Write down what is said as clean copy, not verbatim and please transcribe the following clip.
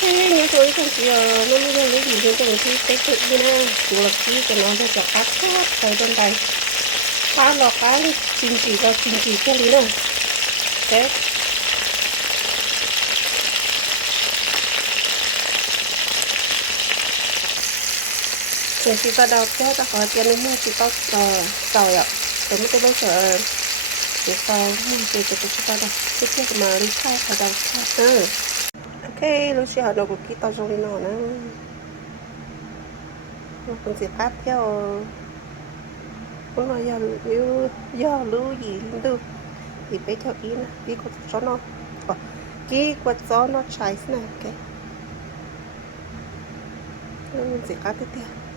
thế nhớ tôi không chỉ nó mới lấy gì trên cáiที่เต็กๆนี่นะตัวละกี้กันเนาะจะปัดทอดไปจนไปป้าหลอกป้าจริงๆก็จริงๆแค่นี้นะเต็กเดี๋ยวสิตาดาวแก้ตาขอเตียนมุ่งสิตาเต่าอ่ะแต่ไม่ได้บอกเสือเดี๋ยวตามุ่งเจอจะสิตาดาวเทียบมาลิซ่าตาดาวโอเคลูเซียเราบุกี้ตาจงลีนอนะคนเสียภาพเที่ยวคนเราอย่ารู้gìดูthì bé theo ý nè đi quật gió nó cái quật gió nó cháy nè cái mình sẽ cắt tiếp theo